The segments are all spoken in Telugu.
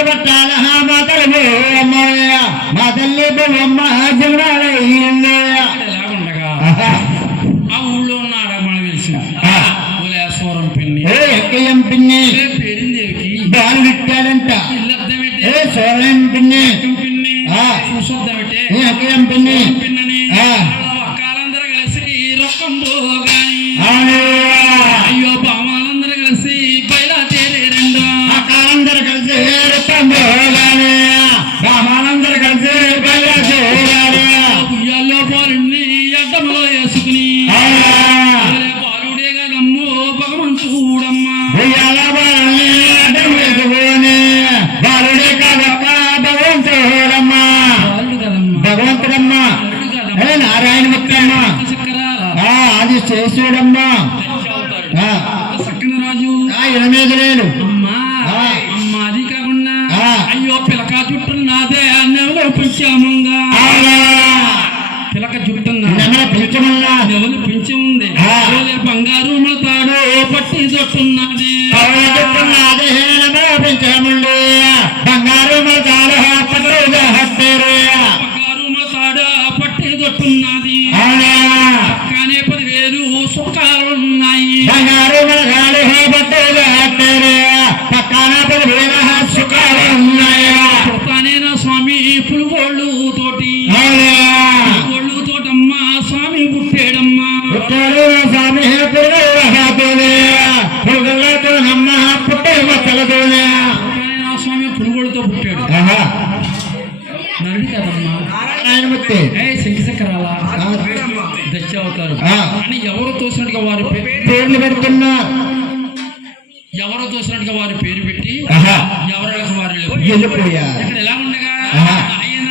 పట్టాల మా తల్లి అమ్మయ్య మా తల్లి బొమ్మ జమరాలయ్యింది ఎలాగుండగా ఆ ఊళ్ళో ఉన్నాడు మనకు తెలిసిన ఓలేశ్వరం పిన్ని ఎక్కయ్యం పిన్ని పేరిందేవికి బాలు ఏ పిన్ని? పిన్ని. చూసొద్దామటే. ఎక్కయ్యం పిన్ని? పిన్నని? అక్కాలందరూ కలిసి రొక్కం పోగాని. భగవంతుడమ్మా బాలుడు కదమ్మా. భగవంతుడమ్మ బాలుడు ఏ కదమ్మా నారాయణ ముక్కమ్మ అది చేసుడమ్మా రాజు. ఆ ఎనిమిదిలేలు అమ్మా అది కాకుండా. అయ్యో పిలక జుట్టున్నదే నెవలు పెంచామంగా అవునా? బంగారు మలతాడు పట్టి జుట్టున్నది అవున చెప్పున్నది నెమల పిలిచముండు బంగారు బంగారు మలతాడు పట్టి జుట్టున్నది అవునా? పక్కనే పదివేలు సుఖాలున్నాయి నరుడు కదమ్మా. నారాయణమూర్తి అవుతారు ఆ. అని ఎవరు తోసినట్టుగా వారి పేరు పేర్లు పెడుతున్నారు. ఎవరు తోసినట్టుగా వారి పేరు పెట్టి ఆహా. ఎవరికి వారు ఇక్కడ ఎలా ఉండగా. ఆయన.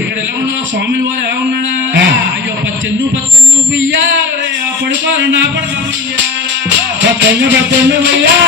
ఇక్కడ ఎలా ఉన్నా స్వామిని వారు ఎలా ఉన్నాడా. అయ్యో పచ్చెన్ను పచ్చెన్ను పడుకోరు నా పడక ఉయ్యాలా. పక్కన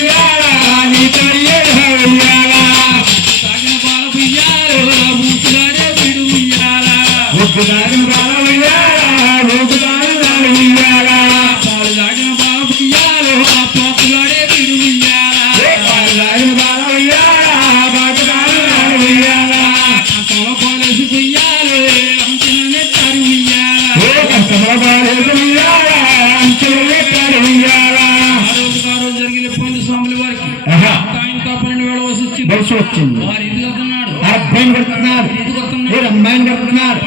వయసు వచ్చింది. అబ్బాయిని కడుతున్నారు. కడుతున్నాడు అమ్మాయిని కడుతున్నారు.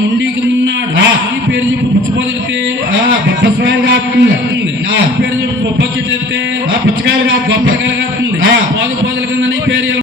మొండి ఉన్నాడు. ఈ పేరు చెప్పి ఆ బొప్పస్వామి కాస్తుంది. పేరు చెప్పి బొబ్బ చెట్టు ఎత్తే. పుచ్చకాయలు కాదు గొప్పకాయలు కాస్తుంది. పాదు పాదుల కింద పేరు